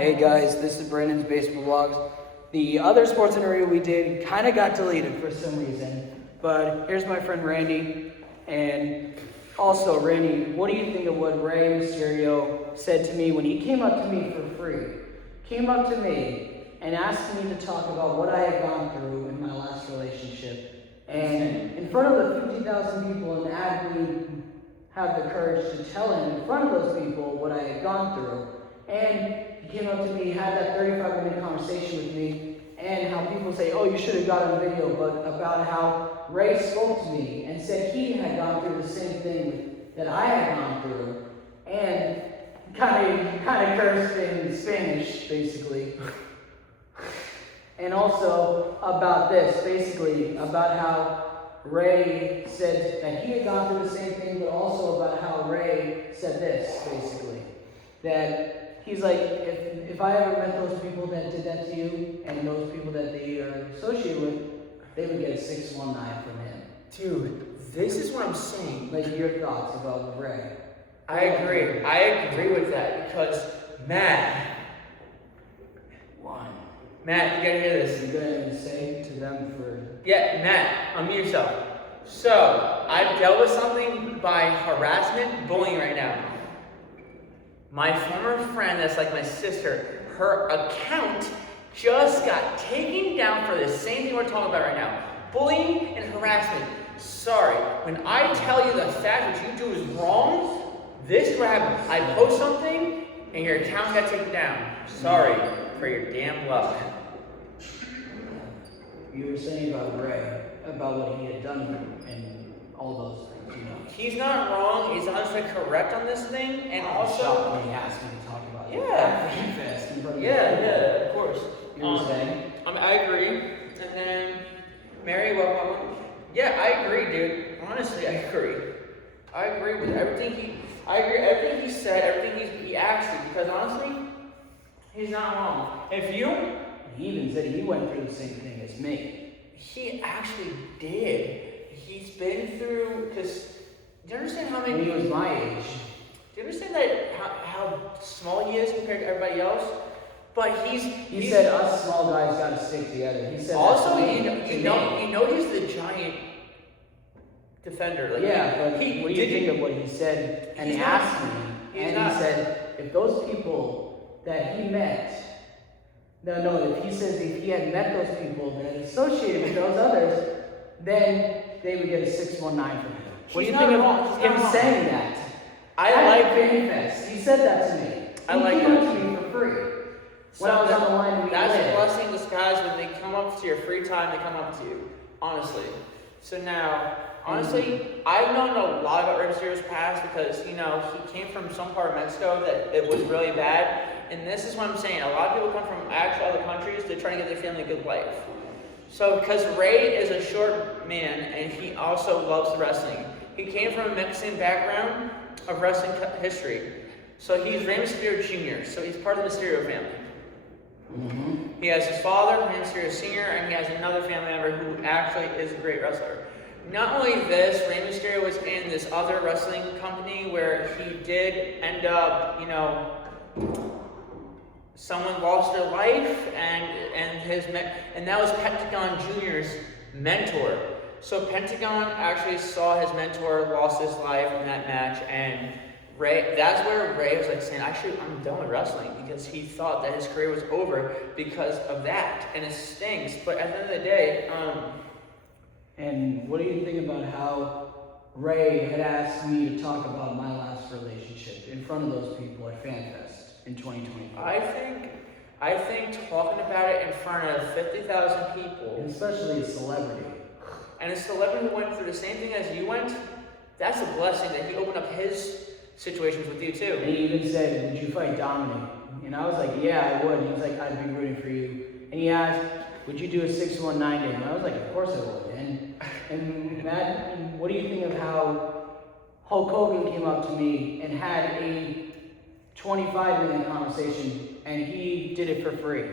Hey guys, this is Brandon's Baseball Vlogs. The other sports interview we did kind of got deleted for some reason, but here's my friend Randy. And also, Randy, what do you think of what Rey Mysterio said to me when he came up to me for free? Came up to me and asked me to talk about what I had gone through in my last relationship. And in front of the 50,000 people, and had me have the courage to tell him in front of those people what I had gone through. And he came up to me, had that 35-minute conversation with me, and how people say, oh, you should have got on video, but about how Rey spoke to me and said he had gone through the same thing that I had gone through, and kind of cursed in Spanish, basically. And also about this, basically, about how Rey said that he had gone through the same thing, but also about how Rey said this, basically. That he's like, if I ever met those people that did that to you, and those people that they are associated with, they would get a 619 from him. Dude, this is what I'm saying. Like, your thoughts about Rey? I agree with that, because Matt, you gotta hear this. You gotta say to them for... Yeah, Matt, unmute yourself. So, I've dealt with something by harassment, bullying right now. My former friend, that's like my sister, her account just got taken down for the same thing we're talking about right now. Bullying and harassment. Sorry, when I tell you the fact what you do is wrong, this is what happened. I post something, and your account got taken down. Sorry for your damn luck. You were saying about Rey, about what he had done and all those things, you know. He's not wrong. He's 100% correct on this thing, and also. Shocked when he asked me to talk about it. Yeah. Fan Fest in front of Yeah, of course. You were saying? I agree. And then, Mary, well, yeah, I agree, dude. Honestly, I agree. I agree with everything everything he said, everything he asked you, because honestly, he's not wrong. He even said he went through the same thing as me. He actually did. He's been through, because, do you understand how many... When he was my age. Do you understand that how small he is compared to everybody else? But He said us small guys gotta stick together. He said also, you know he's the giant defender. Like, yeah, but what do you think of what he said? And he asked me, and he said, if those people that he met, if he had met those people that associated with those others, then they would get a 619 from him. What do you think of him saying that? I like Fan Fest. He said that to me. He came up to me for free. When I was on the line, that's a blessing in disguise. When they come up to your free time, they come up to you. Honestly. So now, honestly, I've known a lot about Rey Mysterio's past because, he came from some part of Mexico that it was really bad. And this is what I'm saying. A lot of people come from actual other countries to try to get their family a good life. So, because Rey is a short man and he also loves wrestling. He came from a Mexican background of wrestling history. So he's Rey Mysterio Jr., so he's part of the Mysterio family. Mm-hmm. He has his father, Rey Mysterio Sr., and he has another family member who actually is a great wrestler. Not only this, Rey Mysterio was in this other wrestling company where he did end up, someone lost their life, and that was Pentagon Jr.'s mentor. So Pentagon actually saw his mentor lost his life in that match, and that's where Rey was like saying, actually, I'm done with wrestling, because he thought that his career was over because of that, and it stinks. But at the end of the day, And what do you think about how Rey had asked me to talk about my last relationship in front of those people at Fan Fest in 2024? I think talking about it in front of 50,000 people, and especially a celebrity, and a celebrity who went through the same thing as you went, that's a blessing that he opened up his situations with you too. And he even said, would you fight Dominic? And I was like, yeah, I would. He was like, I'd be rooting for you. And he asked, would you do a 619 game? And I was like, of course I would. And Matt, what do you think of how Hulk Hogan came up to me and had a 25-minute conversation, and he did it for free?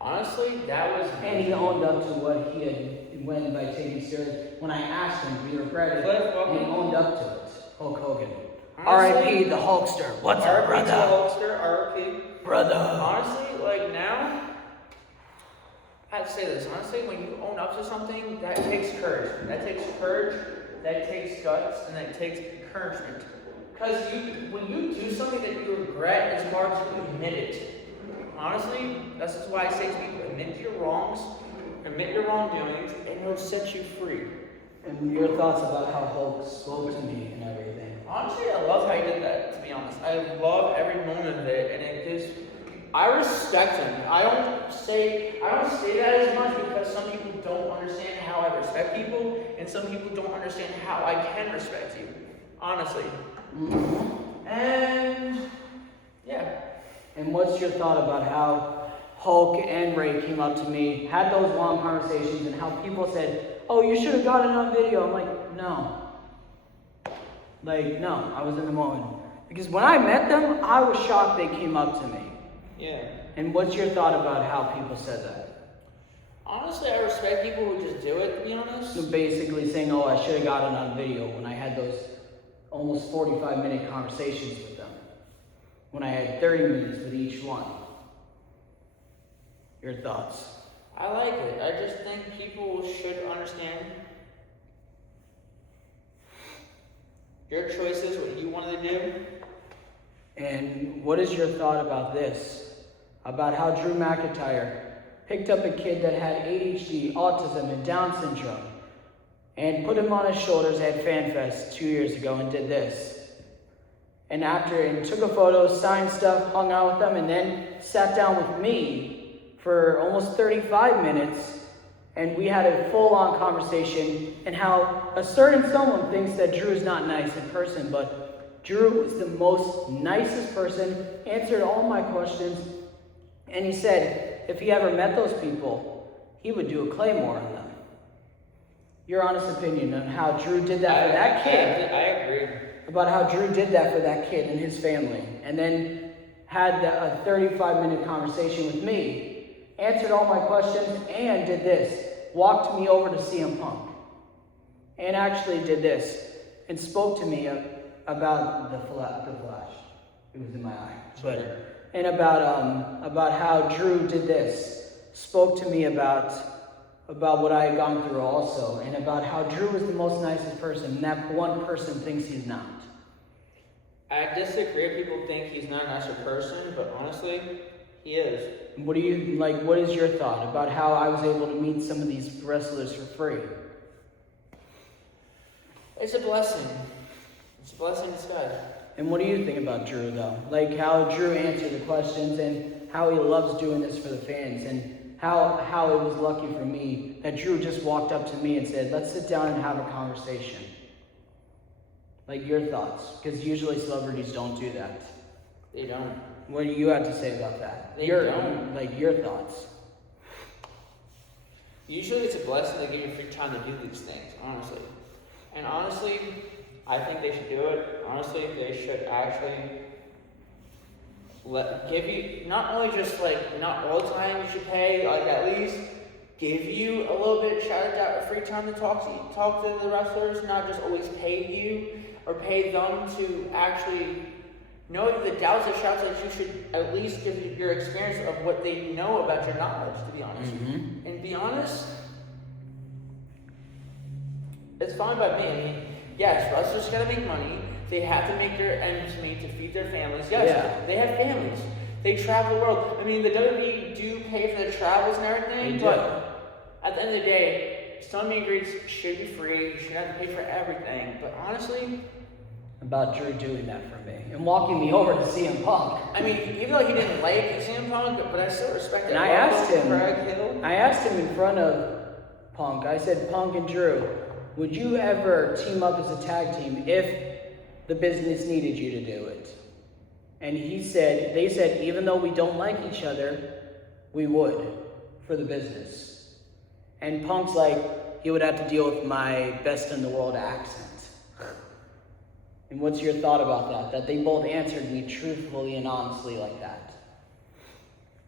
Honestly, that was... And he owned up to what he had went by taking steroids. When I asked him, he regretted it, and he owned up to it, Hulk Hogan. R.I.P. the Hulkster. What's up, R.I.P. to the brother? Hulkster, R.I.P. Brother. Honestly, like now, I have to say this. Honestly, when you own up to something, that takes courage. That takes courage, that takes guts, and that takes encouragement. Because when you do something that you regret, it's hard to admit it. Honestly, that's just why I say to people, admit your wrongs, admit your wrongdoings, and it'll set you free. And your thoughts about how Hulk spoke to me and everything. Honestly, I love how he did that, to be honest. I love every moment of it, and it gives... I respect him. I don't say that as much because some people don't understand how I respect people, and some people don't understand how I can respect you. Honestly. Mm-hmm. And... yeah. And what's your thought about how Hulk and Ray came up to me, had those long conversations, and how people said, oh, you should have got it on video. I'm like, no. Like, no, I was in the moment. Because when I met them, I was shocked they came up to me. Yeah. And what's your thought about how people said that? Honestly, I respect people who just do it, to be honest. So basically saying, oh, I should have got it on video when I had those almost 45-minute conversations with them. When I had 30 minutes with each one. Your thoughts? I like it. I just think people should understand your choices, what you want to do. And what is your thought about this? About how Drew McIntyre picked up a kid that had ADHD, autism, and Down syndrome and put him on his shoulders at Fan Fest 2 years ago and did this. And took a photo, signed stuff, hung out with them, and then sat down with me for almost 35 minutes, and we had a full-on conversation, and how a certain someone thinks that Drew is not nice in person, but Drew was the most nicest person, answered all my questions, and he said if he ever met those people, he would do a Claymore on them. Your honest opinion on how Drew did that for that kid. I agree. About how Drew did that for that kid and his family, and then had a 35-minute conversation with me, answered all my questions, and did this. Walked me over to CM Punk, and actually did this, and spoke to me about the flash. It was in my eye. But, and about how Drew did this. Spoke to me about what I had gone through also, and about how Drew was the most nicest person, and that one person thinks he's not. I disagree. People think he's not a nicer person, but honestly, he is. What do you like? What is your thought about how I was able to meet some of these wrestlers for free? It's a blessing. It's a blessing in disguise. And what do you think about Drew, though? Like how Drew answered the questions, and how he loves doing this for the fans, and how it was lucky for me that Drew just walked up to me and said, let's sit down and have a conversation. Like, your thoughts, because usually celebrities don't do that. They don't. What do you have to say about that? They don't. Like, your thoughts. Usually it's a blessing to give you free time to do these things, honestly. And honestly, I think they should do it. Honestly, they should actually give you, not only just like, not all the time you should pay, like at least give you a little bit of shout out, free time to talk to the wrestlers, not just always pay you or pay them to actually know the doubts and shouts that you should at least give your experience of what they know about your knowledge, to be honest. Mm-hmm. And be honest, it's fine by me. I mean, yes, wrestlers gotta make money. They have to make their ends meet to feed their families. Yes, They have families. They travel the world. I mean, the WWE do pay for the travels and everything, but at the end of the day, some meet and greets should be free. You shouldn't have to pay for everything. But honestly, about Drew doing that for me and walking me over to CM Punk. I mean, even though he didn't like CM Punk, but I still respect it. And I asked him in front of Punk. I said, Punk and Drew, would you ever team up as a tag team if the business needed you to do it? And they said, even though we don't like each other, we would for the business. And Punk's like, he would have to deal with my best in the world accent. And what's your thought about that? That they both answered me truthfully and honestly like that.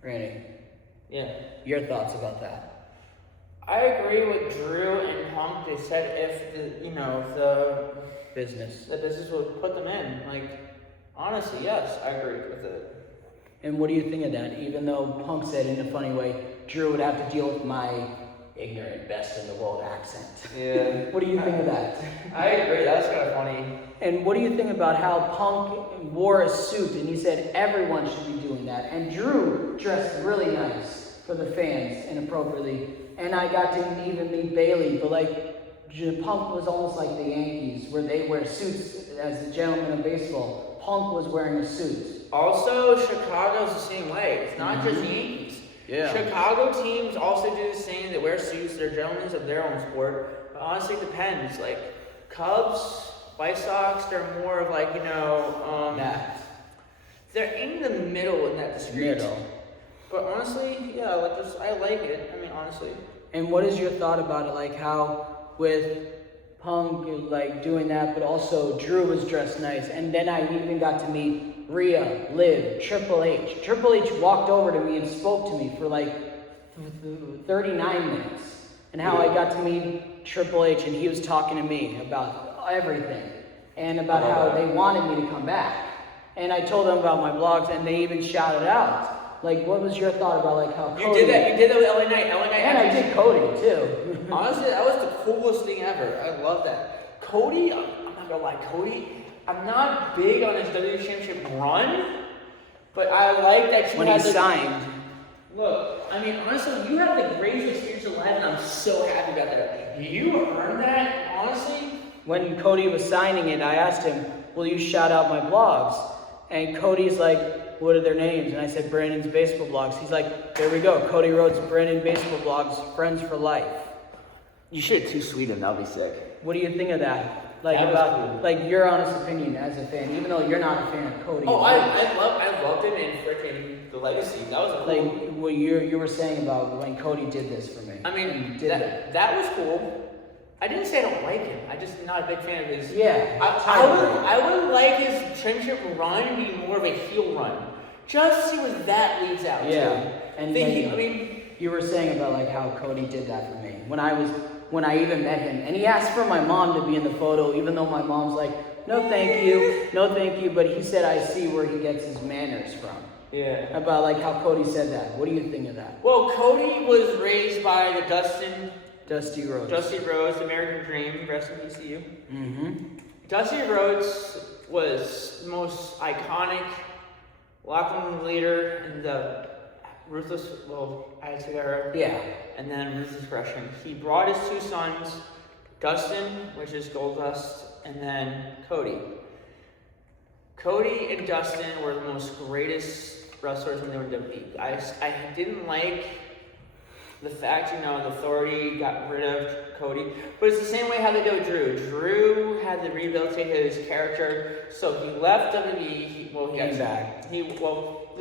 Randy? Yeah. Your thoughts about that? I agree with Drew and Punk. They said if business. The business would put them in. Like, honestly, yes, I agree with it. And what do you think of that? Even though Punk said in a funny way, Drew would have to deal with my ignorant best in the world accent. Yeah. What do you think of that? I agree. That's kind of funny. And what do you think about how Punk wore a suit and he said everyone should be doing that? And Drew dressed really nice for the fans inappropriately. And I got to even meet Bayley, but Punk was almost like the Yankees, where they wear suits as the gentleman of baseball. Punk was wearing a suit. Also, Chicago's the same way. It's not just the Yankees. Yeah. Chicago teams also do the same. They wear suits. They're gentlemen of their own sport. But honestly, it depends. Like, Cubs, White Sox, they're more of they're in the middle in that discreet. But honestly, yeah, I like it. I mean, honestly. And what is your thought about it? Like how with Punk doing that, but also Drew was dressed nice. And then I even got to meet Rhea, Liv, Triple H. Triple H walked over to me and spoke to me for 39 minutes. And how I got to meet Triple H and he was talking to me about everything. And about how they wanted me to come back. And I told them about my blogs and they even shouted out. What was your thought about how Cody... You did that with LA Knight. And I did Cody too. Honestly, that was the coolest thing ever. I love that. Cody, I'm not gonna lie, Cody, I'm not big on his WWE Championship run, but I like that when he signed. Look, I mean, honestly, you have the greatest experience of life, and I'm so happy about that. You earned that, honestly. When Cody was signing it, I asked him, will you shout out my blogs? And Cody's like, what are their names? And I said, Brandon's Baseball Blogs. He's like, there we go. Cody Rhodes, Brandon Baseball Blogs, friends for life. You should too sweet him. That would be sick. What do you think of that? Cool. Your honest opinion as a fan, even though you're not a fan of Cody. Oh, I loved it and freaking the legacy. That was cool. What you were saying about when Cody did this for me. I mean, that was cool. I didn't say I don't like him. I just not a big fan of his. Yeah. I would like his championship run to be more of a heel run, just to see where that leads out. Yeah. To. And you were saying about how Cody did that for me when I even met him, and he asked for my mom to be in the photo, even though my mom's like, no thank you, but he said I see where he gets his manners from. Yeah. About how Cody said that. What do you think of that? Well, Cody was raised by the Dusty Rhodes, the American Dream, rest in peace to you. Mm-hmm. Dusty Rhodes was the most iconic locker room leader in the Ruthless, Attitude Era. Yeah. And then Ruthless Aggression. He brought his two sons, Dustin, which is Goldust, and then Cody. Cody and Dustin were the most greatest wrestlers when they were in WWE. I didn't like the fact, the Authority got rid of Cody, but it's the same way how they did with Drew. Drew had to rehabilitate his character, so he left WWE. He came back.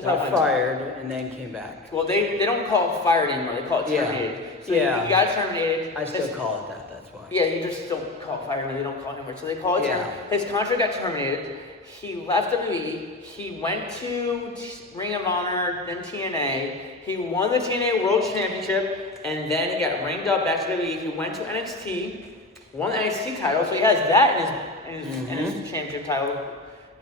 Got fired and then came back. Well, they don't call it fired anymore. They call it terminated. So he got terminated. I still call it that. That's why. Yeah, you just don't call it fired. They don't call it anymore. So they call it terminated. His contract got terminated. He left WWE. He went to Ring of Honor, then TNA. He won the TNA World Championship, and then he got ringed up back to WWE. He went to NXT, won the NXT title, so he has that in his championship title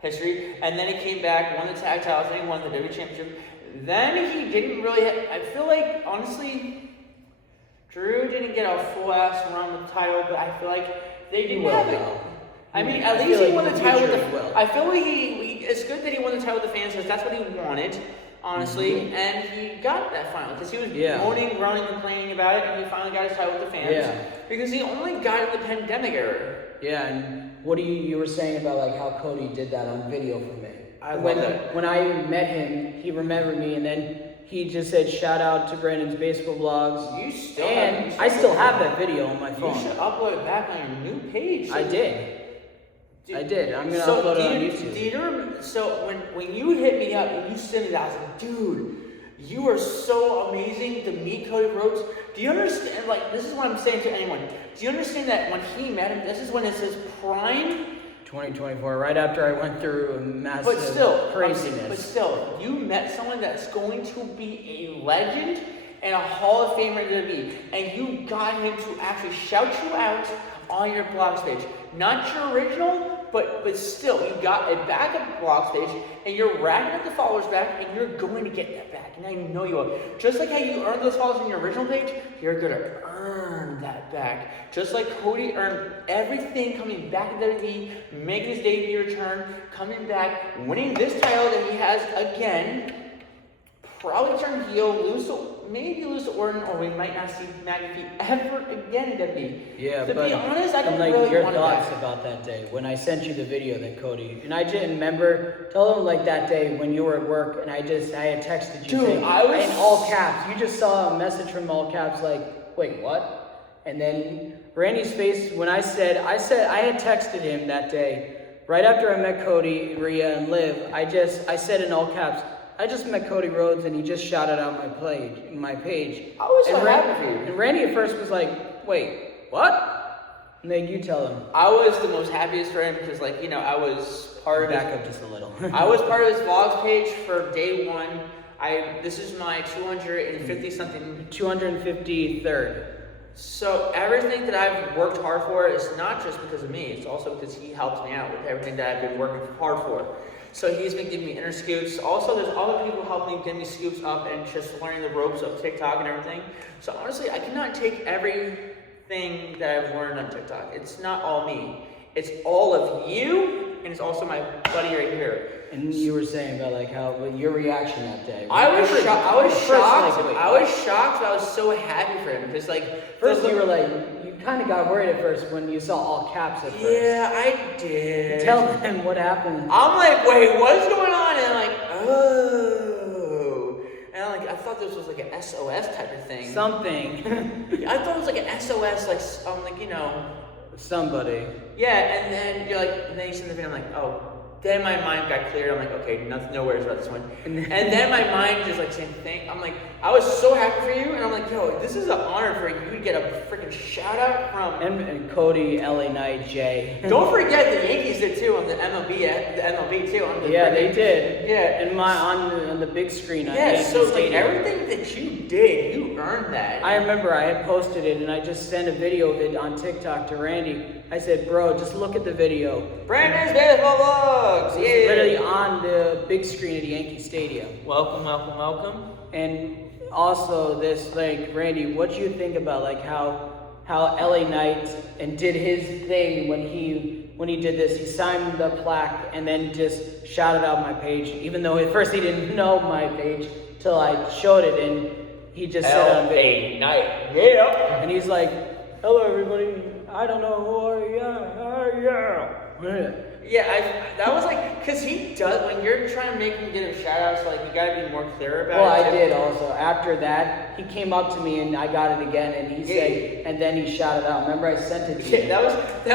history. And then he came back, won the tag titles, and he won the WWE Championship. Then he didn't really I feel like, honestly, Drew didn't get a full-ass run with the title, but I feel like they didn't have it. I mean, at least he won the title with the... I feel like it's good that he won the title with the fans, because that's what he wanted, honestly. And he got that finally, because he was moaning, groaning, complaining about it, and he finally got his title with the fans. Yeah. Because he only got it in the pandemic era. Yeah, and what you were saying about how Cody did that on video for me. I love that. When I met him, he remembered me, and then he just said, shout out to Brandon's Baseball Blogs. I still have that video on my phone. You should upload it back on your new page. I did. I did. I'm going to upload it on YouTube. So when you hit me up and you sent it, I was like, dude, you are so amazing to meet Cody Rhodes. Do you understand, this is what I'm saying to anyone. Do you understand that when he met him, this is when it's his prime? 2024, right after I went through a massive craziness. But still, you met someone that's going to be a legend and a Hall of Famer in WWE, and you got him to actually shout you out on your blog page. not your original, but still, you got a backup blog page, and you're racking up the followers back, and you're going to get that back. And I know you will. Just like how you earned those followers on your original page, you're going to earn that back. Just like Cody earned everything coming back to WWE, making his debut return, coming back, winning this title that he has again, probably turn heel, maybe lose to Orton, or we might not see McAfee ever again in WWE. Yeah, to but be honest, I don't like really your want thoughts that. about that day when I sent you the video that Cody and I didn't remember. Tell them like that day when you were at work and I had texted you Dude, saying, I was in all caps. You just saw a message from all caps like, wait, what? And then Randy's face when I said I had texted him that day right after I met Cody, Rhea, and Liv. I said in all caps, I just met Cody Rhodes and he just shouted out my page. I was so and happy for you. And Randy at first was like, wait, what? And then you tell him. I was the most happiest for him because, like, I was part of Back up just a little. I was part of his vlogs page for day one. This is my 250 something. 253rd. So everything that I've worked hard for is not just because of me. It's also because he helps me out with everything that I've been working hard for. So he's been giving me inner scoops. Also, there's other people helping me give me scoops up and just learning the ropes of TikTok and everything. So honestly, I cannot take everything that I've learned on TikTok. It's not all me. It's all of you, and it's also my buddy right here. And you were saying about like how your reaction that day. I was shocked. I was shocked. Like, I was shocked. But I was so happy for him because, like, first you were like, you kind of got worried at first when you saw all caps at first. Yeah, I did. Tell them what happened. I'm like, wait, what's going on? And I'm like, oh. And I'm like, I thought this was like an SOS type of thing. Something. I thought it was like an SOS, like, Somebody. Yeah, and then you're like, and then you send the video, I'm like, oh. Then my mind got cleared. I'm like, okay, no worries about this one. And then my mind just like saying, I'm like, I was so happy for you, and I'm like, yo, this is an honor for you to get a freaking shout out from. And Cody, LA Knight, Jay. Don't forget the Yankees did too on the MLB too. Yeah, they did. Yeah, and on the big screen. Yeah, so like everything that you did, you earned that. I remember I had posted it, and I just sent a video of it on TikTok to Randy. I said, bro, just look at the video. Brandon's Baseball Vlogs! It's literally on the big screen at the Yankee Stadium. Welcome, welcome, welcome. And also this, like, Randy, what do you think about, like, how LA Knight and did his thing when he did this? He signed the plaque and then just shouted out my page, even though at first he didn't know my page till I showed it, and he just said on LA Knight, yeah. And he's like, hello everybody, I don't know who are you. Yeah, that was like, because he does, when you're trying to make him get him shout outs, like, you gotta be more clear about well, it. Well, I did also. After that, he came up to me and I got it again, and he said, and then he shouted out. Remember, I sent it to you. That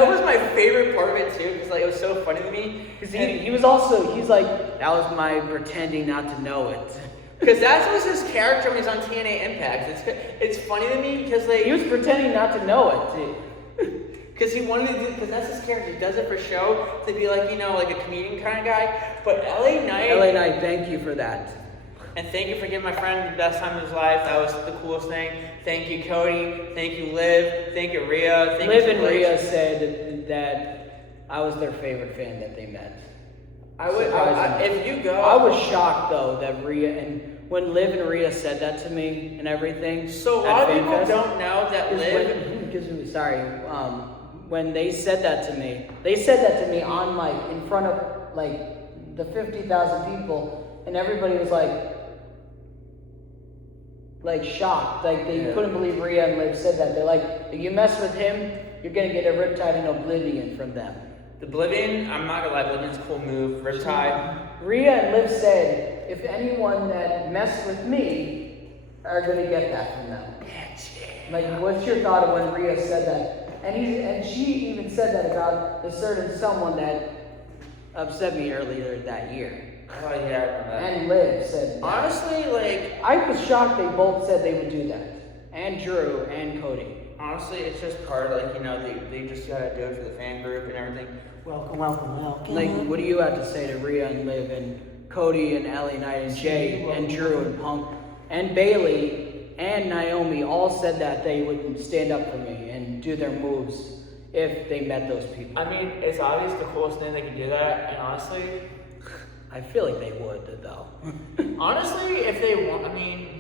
was my favorite part of it too, because like, it was so funny to me. Because he's like, that was my pretending not to know it. Because that was his character when he's on TNA Impact. It's funny to me because like he was pretending not to know it too. Because he wanted to do, because that's his character. He does it for show to be like, like a comedian kind of guy. But LA Knight, thank you for that. And thank you for giving my friend the best time of his life. That was the coolest thing. Thank you, Cody. Thank you, Liv. Thank you, Rhea. Liv and Rhea said that I was their favorite fan that they met. If you go. I was shocked though that Rhea, and when Liv and Rhea said that to me and everything. So a lot of people don't know that Liv. When they said that to me on like in front of like the 50,000 people, and everybody was like shocked, like they couldn't believe Rhea and Liv said that. They're like, if you mess with him, you're gonna get a riptide and oblivion from them. The Oblivion, I'm not gonna lie, Oblivion's a cool move. Riptide. Rhea and Liv said, if anyone that messed with me are gonna get that from them. Like, what's your thought of when Rhea said that? And she even said that about a certain someone that upset me earlier that year. Oh yeah, and Liv said that. Honestly, like, I was shocked they both said they would do that. And Drew and Cody. Honestly, it's just part of, like, they just gotta do it for the fan group and everything. Welcome. Like, what do you have to say to Rhea and Liv and Cody and LA Knight and Jay and Drew and Punk and Bayley and Naomi all said that they would stand up for me and do their moves if they met those people. I mean, it's obvious the coolest thing they could do that, and honestly, I feel like they would though. honestly, if they want, I mean,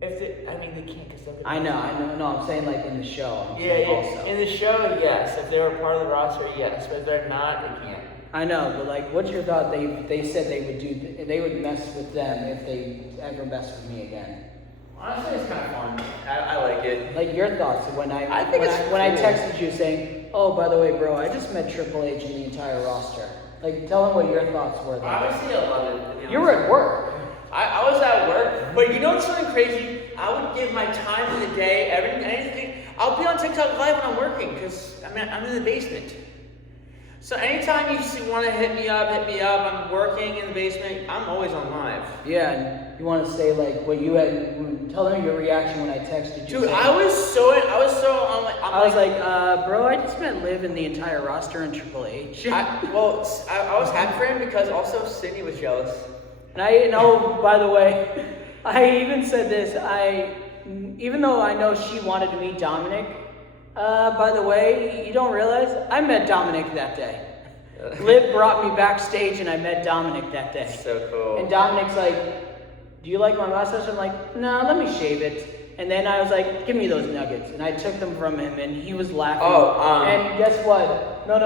they can't because they're. I know. No, I'm saying like in the show. Also. In the show, yes. If they were part of the roster, yes. But if they're not, they can't. I know, but like, what's your thought? They said they would mess with them if they ever mess with me again. Honestly, it's kind of fun. I like it. Like your thoughts when I texted you saying, "Oh, by the way, bro, I just met Triple H and the entire roster." Like, tell them what your thoughts were. Obviously, I love it. You were at work. I was at work, but you know what's something crazy? I would give my time in the day, anything. I'll be on TikTok live when I'm working because I'm in the basement. So anytime you want to hit me up. I'm working in the basement. I'm always on live. Yeah, and you want to say like what you had. Tell them your reaction when I texted you. Dude, I was so. I was like, bro, I just met Liv and the entire roster in Triple H. I was happy for him because also Sydney was jealous. And I know, by the way, I even said this. Even though I know she wanted to meet Dominic. By the way, you don't realize I met Dominic that day. Liv brought me backstage and I met Dominic that day. So cool. And Dominic's like, "Do you like my mustache?" I'm like, "No, let me shave it." And then I was like, "Give me those nuggets." And I took them from him and he was laughing. And guess what? No,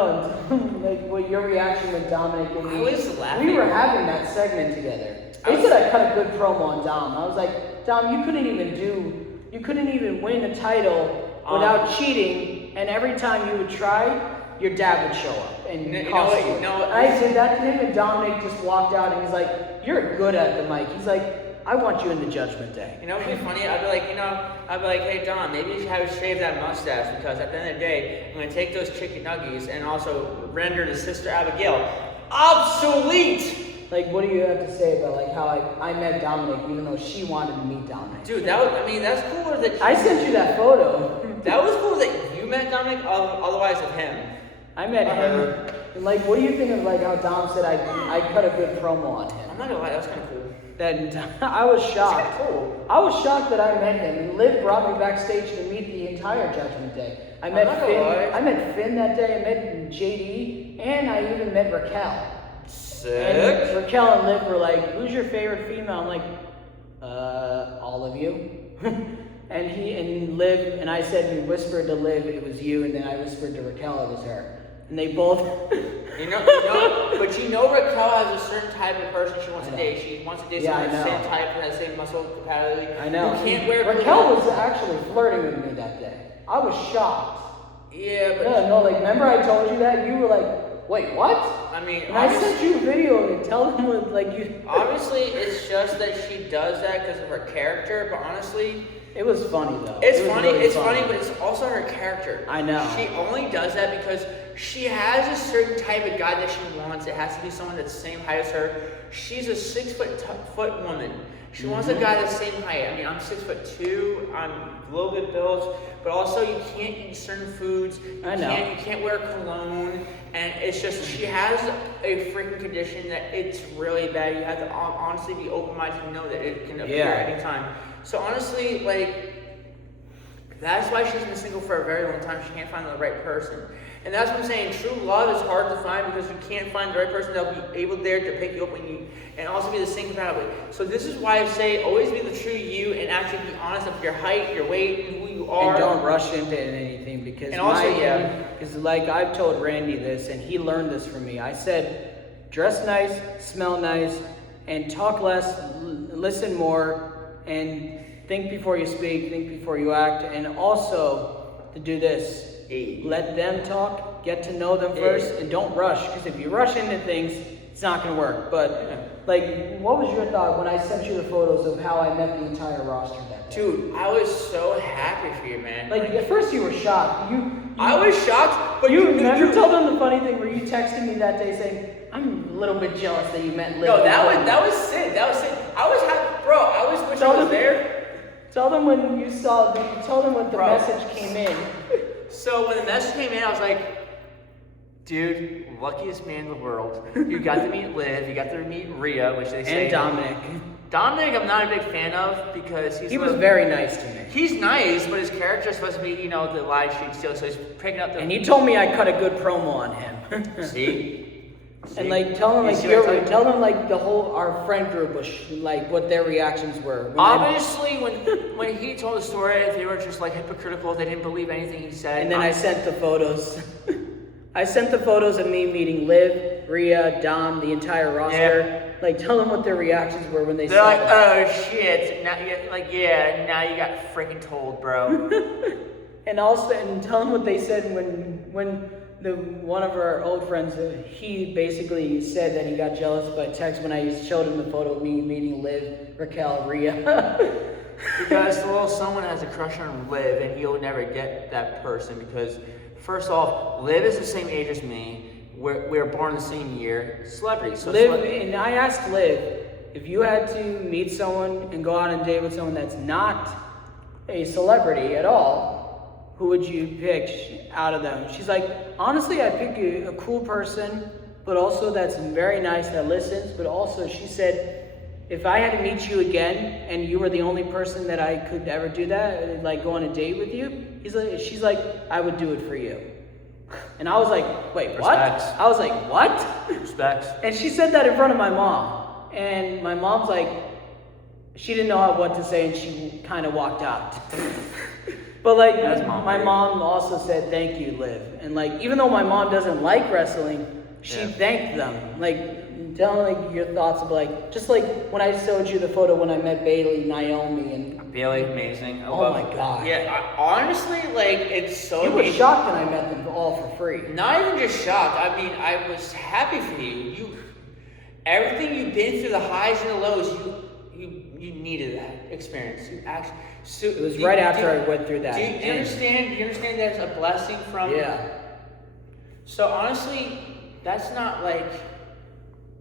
like what your reaction with Dominic and me. I was laughing. We were having that segment together. They said I cut a good promo on Dom. I was like, "Dom, you couldn't even win a title without cheating, and every time you would try, your dad would show up and cost you." I said that to him, and Dominic just walked out, and he's like, "You're good at the mic." He's like, "I want you in the Judgment Day." You know what'd be funny? I'd be like, "Hey Dom, maybe you should have a shave that mustache because at the end of the day, I'm gonna take those chicken nuggies and also render the Sister Abigail obsolete." Like, what do you have to say about like how I met Dominic, even though she wanted to meet Dominic? Dude, that's cooler that I sent you that photo. That was cool that you met Dominic, otherwise of him. I met him. And like, what do you think of like how Dom said I cut a good promo on him? I'm not gonna lie, that was kind of cool. That I was shocked. That's kind of cool. I was shocked that I met him. And Liv brought me backstage to meet the entire Judgment Day. I met Finn that day. I met JD, and I even met Raquel. Sick. And Raquel and Liv were like, "Who's your favorite female?" I'm like, all of you. And Liv and I said, we whispered to Liv it was you, and then I whispered to Raquel it was her. And they both but Raquel has a certain type of person she wants to date. She wants to date someone the same type and has the same muscle capacity. I know. You can't wear Raquel was actually flirting with me that day. I was shocked. Yeah, but like remember I told you that? You were like, "Wait, what?" I mean, and I sent you a video to tell them what, like you. Obviously, it's just that she does that because of her character. But honestly, it was funny though. It's funny, but it's also her character. I know. She only does that because she has a certain type of guy that she wants. It has to be someone that's the same height as her. She's a 6 foot woman. She wants a guy that's the same height. I mean, I'm 6'2". I'm a little bit built, but also you can't eat certain foods. You can't wear cologne, and it's just she has a freaking condition that it's really bad. You have to honestly be open-minded to know that it can appear at any time. So honestly, like, that's why she's been single for a very long time. She can't find the right person. And that's what I'm saying. True love is hard to find because you can't find the right person that'll be able there to pick you up and also be the same compatible. So this is why I say always be the true you and actually be honest with your height, your weight, and who you are. And don't rush into anything because because like I've told Randy this and he learned this from me. I said, dress nice, smell nice, and talk less, listen more, and think before you speak, think before you act, and also to do this. Let them talk, get to know them first, and don't rush. Because if you rush into things, it's not going to work. But, like, what was your thought when I sent you the photos of how I met the entire roster that day? Dude, I was so happy for you, man. Like, at first you were shocked. I was shocked, but you never told them the funny thing where you texted me that day saying, "I'm a little bit jealous that you met Liv." No, that was sick. That was sick. I was happy, bro. I was wishing I was there. Tell them when you saw. Tell them when the message came in. So when the message came in, I was like, dude, luckiest man in the world. You got to meet Liv, you got to meet Rhea, which they say. And Dominic. Dominic, I'm not a big fan of because he was very nice to me. He's nice, but his character is supposed to be, the live stream still, so he's picking up the. And he told me I cut a good promo on him. See? And tell him the whole our friend group was what their reactions were. Obviously, when he told the story, they were just hypocritical. They didn't believe anything he said. And then I sent the photos. I sent the photos of me meeting Liv, Rhea, Dom, the entire roster. Yeah. Tell them what their reactions were when they They're saw like, it. oh shit, now you got freaking told, bro. And tell them what they said when one of our old friends, he basically said that he got jealous by text when I showed him the photo of me meeting Liv, Raquel, Rhea. Because someone has a crush on Liv, and he'll never get that person because, first off, Liv is the same age as me. We're born the same year. Celebrities. So and I asked Liv, if you had to meet someone and go out on a date with someone that's not a celebrity at all, who would you pick out of them? She's like, honestly, I'd pick a cool person, but also that's very nice, that listens. But also, she said, if I had to meet you again and you were the only person that I could ever do that, go on a date with you, she's like, I would do it for you. And I was like, wait, Respects. what? I was like, what? Respects. And she said that in front of my mom. And my mom's like, she didn't know what to say, and she kind of walked out. But my mom also said, thank you, Liv. And even though my mom doesn't like wrestling, she thanked them. Tell them your thoughts of just when I showed you the photo when I met Bayley, Naomi, and Bayley, amazing. Oh my god. Yeah, honestly, it's so. You were shocked when I met them all for free. Not even just shocked. I mean, I was happy for you. Everything you've been through, the highs and the lows, you needed that experience. You actually. So it was right after I went through that. Do you understand? Do you understand there's a blessing from? Yeah. So honestly, that's not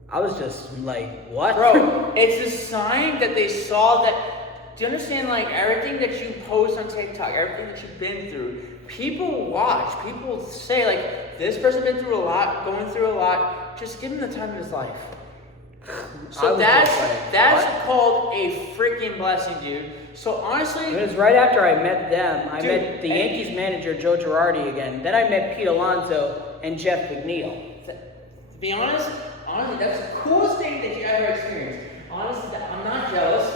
I was just what? Bro, it's a sign that they saw that. Do you understand? Everything that you post on TikTok, everything that you've been through, people watch. People say this person's been through a lot, going through a lot. Just give him the time of his life. So that's called a freaking blessing, dude. So honestly, it was right after I met them. I met the Yankees manager, Joe Girardi, again. Then I met Pete Alonso and Jeff McNeil. To be honest, that's the coolest thing that you ever experienced. Honestly, I'm not jealous.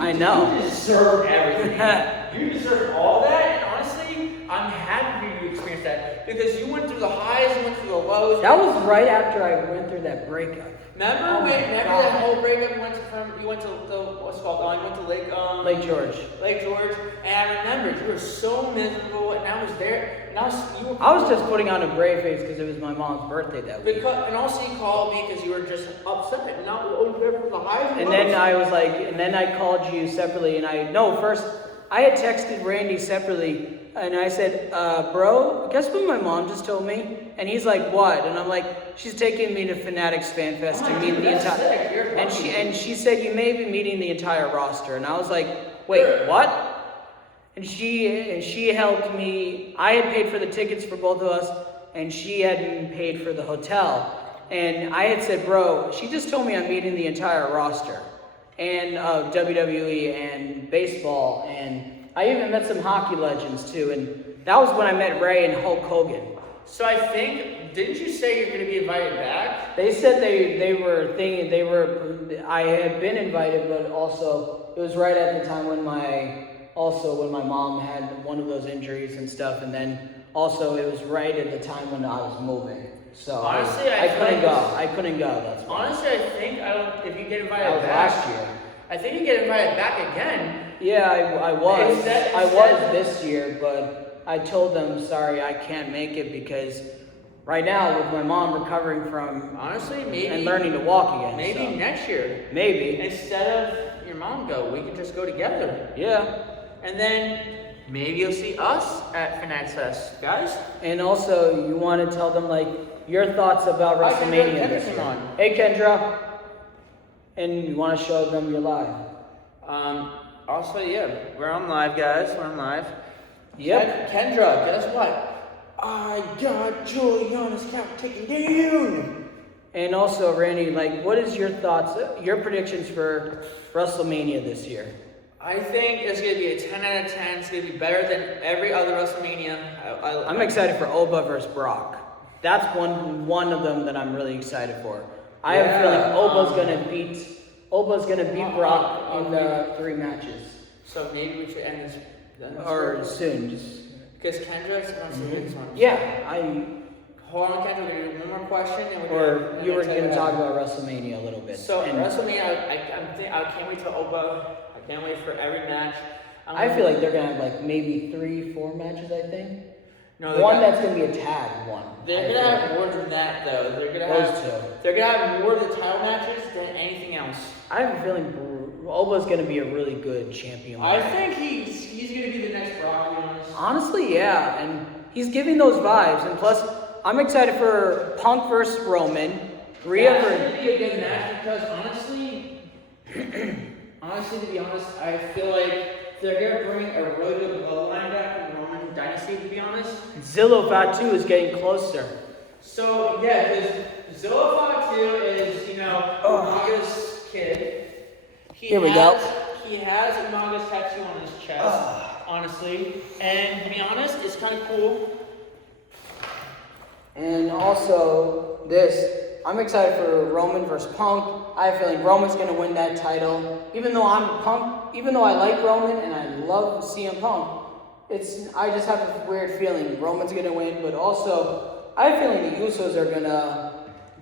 I know. You deserve everything. You deserve all that, and honestly, I'm happy for you to experience that because you went through the highs, you went through the lows. That was right after I went through that breakup. Remember that whole breakup? You went to what's it called? You went to Lake George. Lake George, and I remember you were so miserable, and I was there, and I was just putting on a brave face because it was my mom's birthday that week. And also you called me because you were just upset, and I was there for the highs and lows. Then I was and then I called you separately, and first I had texted Randy separately. And I said, bro, guess what my mom just told me? And he's like, what? And I'm like, she's taking me to Fanatics Fan Fest to meet the entire. And she said, you may be meeting the entire roster. And I was like, wait, what? And she helped me. I had paid for the tickets for both of us, and she hadn't paid for the hotel. And I had said, bro, she just told me I'm meeting the entire roster, and WWE and baseball, and I even met some hockey legends too, and that was when I met Ray and Hulk Hogan. So I think, didn't you say you're going to be invited back? They said they were thinking I had been invited, but also it was right at the time when my mom had one of those injuries and stuff, and then also it was right at the time when I was moving. So honestly, I couldn't go. I couldn't go. That's why. Honestly, I think if you get invited that was back last year. I think you get invited back again. Yeah, I was. I was this year, but I told them, sorry, I can't make it because right now, with my mom recovering from honestly, maybe and learning to walk again. Maybe next year. Maybe. Instead of your mom go, we can just go together. Yeah. And then maybe you'll see us at Fanatics Fest, guys. And also, you want to tell them your thoughts about WrestleMania this year. Hey, Kendra. And you want to show them you're live. Also, yeah, we're on live, guys. We're on live. Yep. Kendra, guess what? I got Juliana's count taken down. And also, Randy, like, what is your thoughts, your predictions for WrestleMania this year? I think it's going to be a 10 out of 10. It's going to be better than every other WrestleMania. I'm excited for Oba versus Brock. That's one of them that I'm really excited for. I have a feeling Oba's gonna beat Brock in the 3 matches. So maybe we should end this. Or soon, just because Kendra's wants the biggest one. Yeah, Hold on, Kendra, we're going to do one more question. And you were going to talk about WrestleMania a little bit. So, WrestleMania, I can't wait till Oba. I can't wait for every match. I feel like they're going to have like maybe 3-4 matches, I think. No, that's going to be a tag one. They're going to have more than that, though. They're going to have more of the title matches than anything else. I have a feeling Oba's going to be a really good champion. I think he's going to be the next Brock, to be honest. Honestly, yeah. And he's giving those vibes. And plus, I'm excited for Punk versus Roman. Rhea versus... That's going to be a good match because honestly, to be honest, I feel like they're going to bring a really good bloodline back in the Roman Dynasty, to be honest. Zillow Fatu is getting closer. So, yeah, because Zillow Fatu is, Umaga's kid. Here we go. He has Umaga's tattoo on his chest, honestly. And to be honest, it's kind of cool. And also, I'm excited for Roman versus Punk. I have a feeling Roman's going to win that title. Even though I like Roman and I love CM Punk, I just have a weird feeling Roman's going to win. But also, I have a feeling the Usos are going to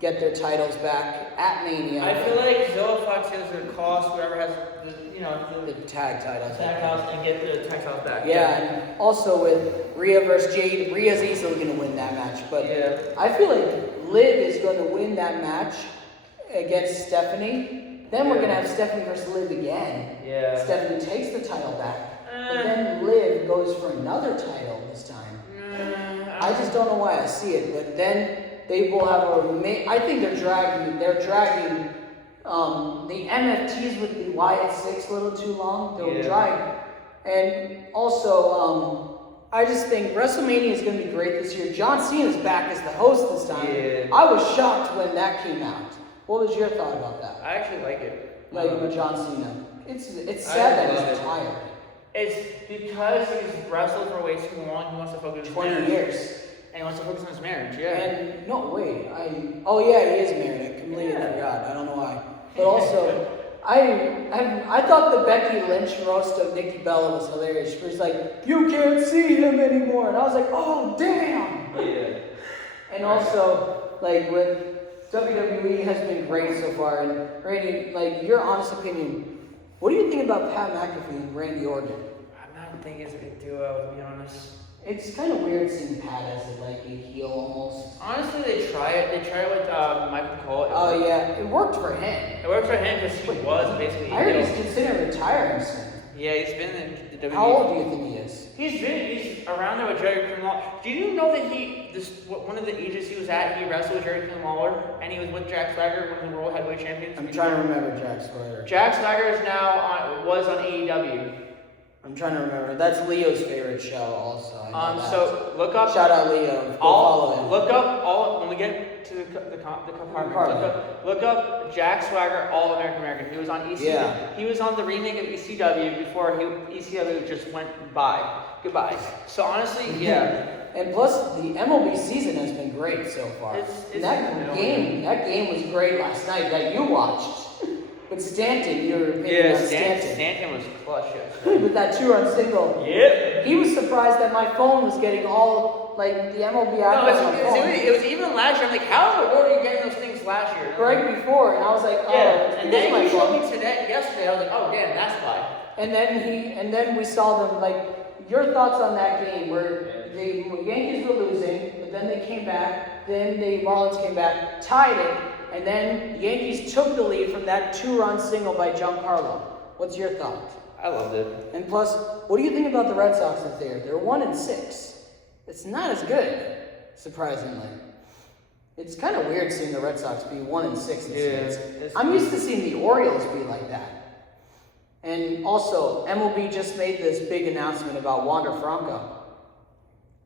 get their titles back at Mania. I feel like Zillow Fox is going to cost whoever has the tag titles. Tag titles and get the tag titles back. Yeah, and also with Rhea versus Jade, Rhea's easily going to win that match. But I feel like Liv is going to win that match against Stephanie. Then we're going to have Stephanie versus Liv again. Yeah. Stephanie takes the title back. But then Liv goes for another title this time. I just don't know why I see it. But then they will have I think they're dragging the MFTs with the Wyatt 6 a little too long. They'll drag. And also, I just think WrestleMania is going to be great this year. John Cena's back as the host this time. Yeah. I was shocked when that came out. What was your thought about that? I actually like it. Like with John Cena. It's sad that he's retired. It's because he's wrestled for way too long. He wants to focus on 20 years. And he wants to focus on his marriage, yeah. And no, wait. He is married. I completely forgot. I don't know why. But also, I thought the Becky Lynch roast of Nikki Bella was hilarious. She was like, "You can't see him anymore," and I was like, "Oh damn!" Yeah. And also, like with WWE has been great so far. And Randy, like your honest opinion, what do you think about Pat McAfee and Randy Orton? I'm not thinking it's a good duo, to be honest. It's kind of weird seeing Pat as a heel almost. Honestly, they try it. They try it with Michael Cole. Oh yeah, it worked for him. It worked for him because he was basically. I heard he's considering retiring soon. Yeah, he's been in the WWE. How old do you think he is? He's around there with Jerry King Lawler. Do you know that one of the ages he was at, he wrestled with Jerry King Lawler, and he was with Jack Swagger, one of the World Heavyweight Champions? I'm trying to remember Jack Swagger. Jack Swagger is now was on AEW. I'm trying to remember. That's Leo's favorite show, also. So look up. Shout out Leo. Follow him. Look up when we get to the compartment. Look up Jack Swagger, All American. He was on ECW. Yeah. He was on the remake of ECW before ECW just went goodbye. So honestly, yeah. And plus, the MLB season has been great so far. That game was great last night that you watched. But Stanton, your opinion on Stanton. Stanton was clutch, yes. With that 2-run single. Yep. He was surprised that my phone was getting all, like, the MLB app on my phone. It was even last year. I'm like, how in the world are you getting those things last year? Right before, and I was like, oh. Yeah. And then you showed me yesterday. I was like, oh, damn, that's why. And then we saw them, like, your thoughts on that game where the Yankees were losing, but then they came back, then the Marlins came back, tied it, and then the Yankees took the lead from that 2-run single by Giancarlo. What's your thought? I loved it. And plus, what do you think about the Red Sox up there? They're 1-6. It's not as good, surprisingly. It's kind of weird seeing the Red Sox be 1-6 this year. I'm used to seeing the Orioles be like that. And also, MLB just made this big announcement about Wander Franco.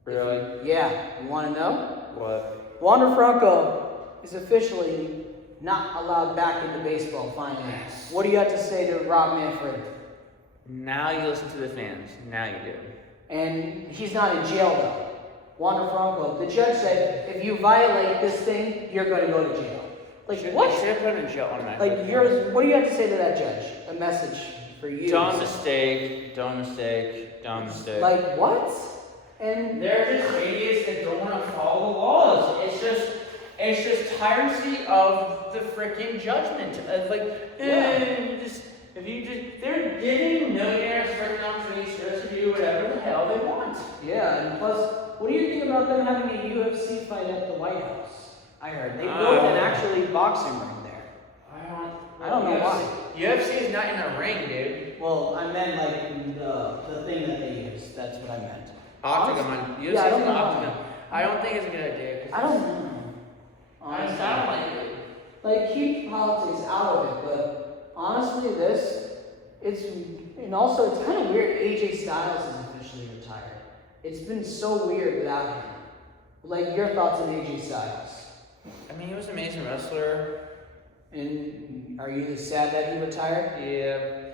Really? Yeah. You want to know? What? Wander Franco is officially not allowed back into baseball finally. Yes. What do you have to say to Rob Manfred? Now you listen to the fans. Now you do. And he's not in jail though. Wander Franco, the judge said, if you violate this thing, you're going to go to jail. Like, what? Should have put him in jail automatically. Like, what do you have to say to that judge? A message for you. Dumb mistake. Dumb mistake. Dumb mistake. Like, what? And they're just idiots that don't want to follow the laws. It's just tyranny of the freaking judgment. It's like, they're giving millionaires freaking opportunities to do whatever the hell they want. yeah, and plus, what do you think about them having a UFC fight at the White House? I heard they built an actually boxing ring there. I don't know why. UFC is not in a ring, dude. Well, I meant like the thing that they use. That's what I meant. Octagon. UFC Yeah, I don't is know. an octagon. I don't think it's a good idea. I don't know. I sound like it. Like, keep politics out of it, but honestly, and also it's kind of weird. AJ Styles is officially retired. It's been so weird without him. Like, your thoughts on AJ Styles? I mean, he was an amazing wrestler. And are you sad that he retired? Yeah.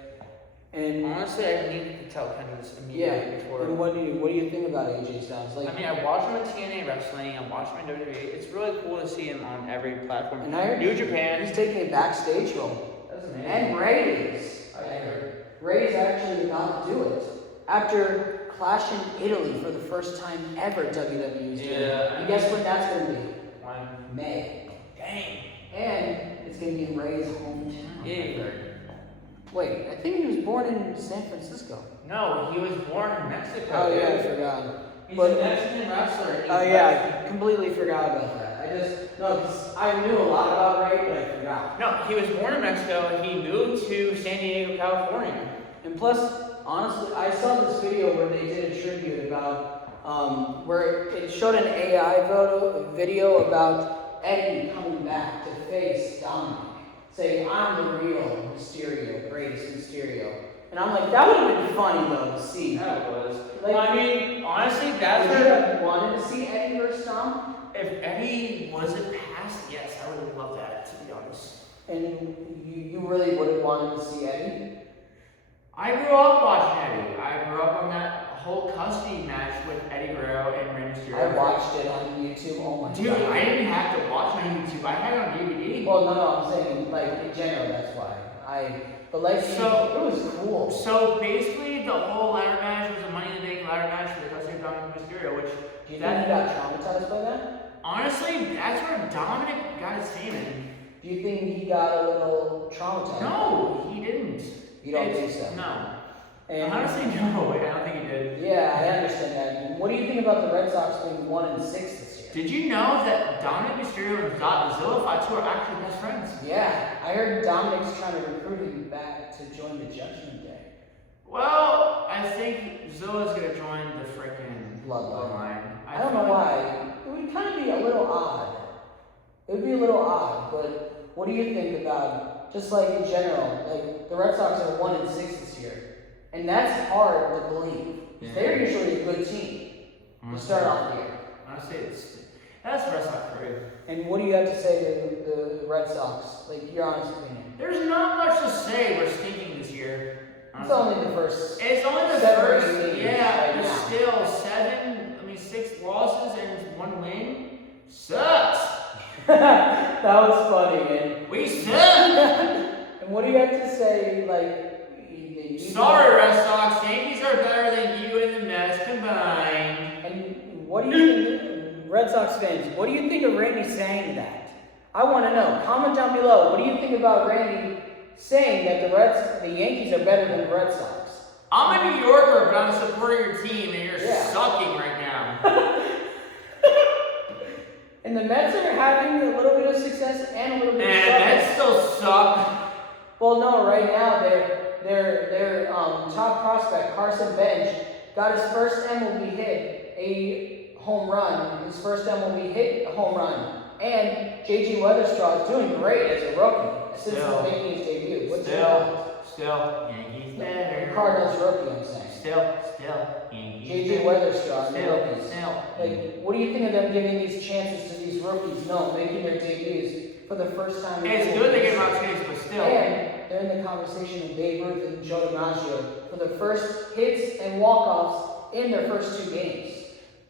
And honestly, I needed to tell kind of this immediately before. And what do you think about AJ Styles? Like, I mean, I watch him in TNA wrestling. I watch him in WWE. It's really cool to see him on every platform. And I heard New Japan. He's taking a backstage role. That's amazing. And Rey's. Rey's actually about to do it after Clash in Italy for the first time ever. WWE's doing. Yeah. And guess when that's going to be? When? May. Dang. And it's going to be in Rey's hometown. Yeah. Wait, I think he was born in San Francisco. No, he was born in Mexico. Oh yeah, I forgot. He's a Mexican wrestler. Oh yeah, I completely forgot about that. Because I knew a lot about Rey, but I forgot. No, he was born in Mexico. He moved to San Diego, California. And plus, honestly, I saw this video where they did a tribute about, where it showed an AI video about Eddie coming back to face Dominic, saying, I'm the real Mysterio, greatest Mysterio. And I'm like, that would have been funny though to see. That was. Like, well, I mean, honestly, that's would you have wanted to see Eddie versus Dom? If Eddie wasn't passed, yes, I would have loved that, to be honest. And you really would have wanted to see Eddie? I grew up watching Eddie. I grew up on that whole custody match with Eddie Guerrero and Rey Mysterio. I watched it on YouTube. Oh my god. Dude, I didn't have to watch on YouTube. I had it on DVD. Well, no, I'm saying, like, in general, that's why. But like, so, it was cool. So basically, the whole ladder match was a Money in the Bank ladder match for the custody of Dominic Mysterio, which... Do you think he got traumatized by that? Honestly, that's where Dominic got his fame in. Do you think he got a little traumatized? No, he didn't. You don't think so? No. And honestly, no. I don't think he did. Yeah, I understand that. And what do you think about the Red Sox being 1-6 this year? Did you know that Dominic Mysterio and Zilla Fatu are actually best friends? Yeah, I heard Dominic's trying to recruit him back to join the Judgment Day. Well, I think Zilla's gonna join the freaking Bloodline. I don't know why. It would kind of be a little odd. It would be a little odd, but what do you think about, just like in general, like the Red Sox are 1-6 this year, and that's hard to believe. Yeah. They're usually a good team to start off the year. Honestly, that's Red Sox career. And what do you have to say to the Red Sox? Like, your honest opinion. There's not much to say. We're stinking this year. It's only the first. It's only the first. Yeah, but still 6 losses and 1 win. Sucks. That was funny, man. We suck. And what do you have to say, like? Sorry, Red Sox. Yankees are better than you and the Mets combined. And what do you think, Red Sox fans? What do you think of Randy saying that? I want to know. Comment down below. What do you think about Randy saying that the Yankees are better than the Red Sox? I'm a New Yorker, but I'm supporting your team, and you're sucking right now. And the Mets are having a little bit of success and a little bit of struggle. Mets still suck. Well, no, right now their top prospect Carson Bench got his first MLB hit, a home run. His first MLB hit, a home run. And JG Weatherstraw is doing great as a rookie since making his debut. What's your thoughts? Still, Yankees better. Cardinals rookie, I'm saying. Still. JJ Weatherstraw, the rookies. Still. Like, what do you think of them giving these chances to these rookies? No, making their debuts for the first time. It's good they get opportunities, but still. And they're in the conversation with Babe Ruth and Joe DiMaggio for the first hits and walk-offs in their first 2 games.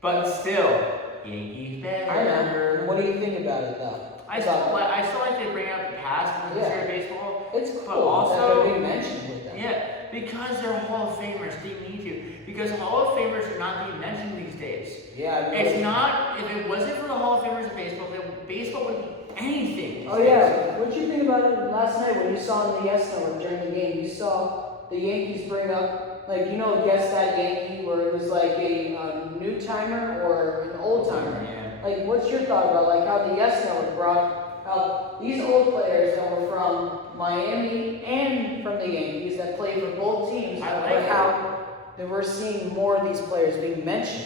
But still, Yankees better. I know. What do you think about it, though? I still like they bring out the past in the history of baseball. It's cool but also, that they're being mentioned with them. Yeah, because they're Hall of Famers, they need to. Because Hall of Famers are not being mentioned these days. Yeah. It's not, if it wasn't for the Hall of Famers of baseball, then baseball would be anything. Oh yeah, what did you think about it last night when you saw in the Yes Network during the game? You saw the Yankees bring up, like, Guess That Yankee, where it was like a new timer or an old timer. Yeah. Like, what's your thought about like how the Yes Network brought out these old players that were from Miami and from the Yankees that played for both teams, but how that we're seeing more of these players being mentioned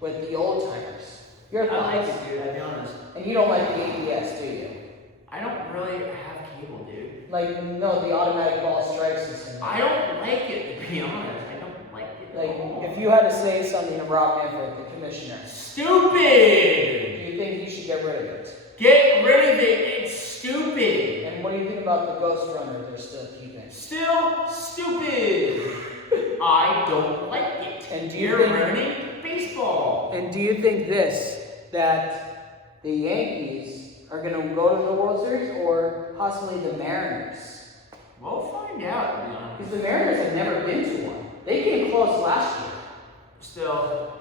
with the old timers. Your thoughts? I like it, dude, I'll be honest. And you don't like the ABS, do you? I don't really have cable, dude. Like, no, the automatic ball strike system. I don't like it, to be honest. I don't like it. Like, if you had to say something to Rob Manfred, the commissioner, stupid! do you think you should get rid of it? Get rid of it. It's stupid. And what do you think about the Ghost Runner they're still keeping? Still stupid. I don't like it. And do you You're think, ruining baseball. And do you think that the Yankees are going to go to the World Series or possibly the Mariners? We'll find out, to be honest. Because the Mariners have never been to one. They came close last year. Still,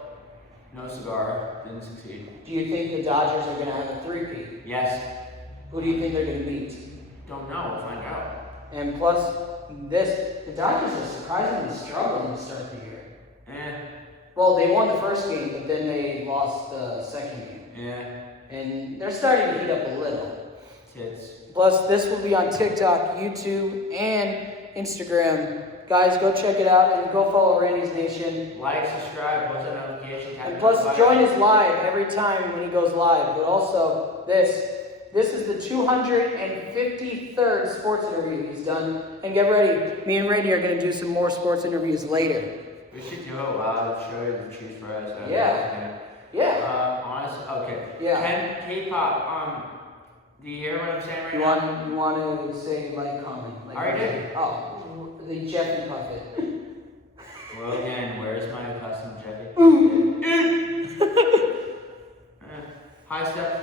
no cigar. Didn't succeed. Do you think the Dodgers are going to have a three-peat? Yes. Who do you think they're going to beat? Don't know. We'll find out. And plus, the Dodgers are surprisingly struggling to start the year. Well, they won the first game, but then they lost the second game. Yeah. And they're starting to heat up a little. Tits. Plus, this will be on TikTok, YouTube, and Instagram. Guys, go check it out and go follow Randy's Nation. Like, subscribe, post that notification. And plus, join us live every time when he goes live. But also, this is the 253rd sports interview he's done. And get ready, me and Randy are going to do some more sports interviews later. We should do a live show of cheese fries. Yeah. Honestly, okay. Yeah. K-pop, do you hear what I'm saying right now? You want to say comment? I already did. Oh, the Jeffy Puffet. Well, again, where's my custom Jeffy? High step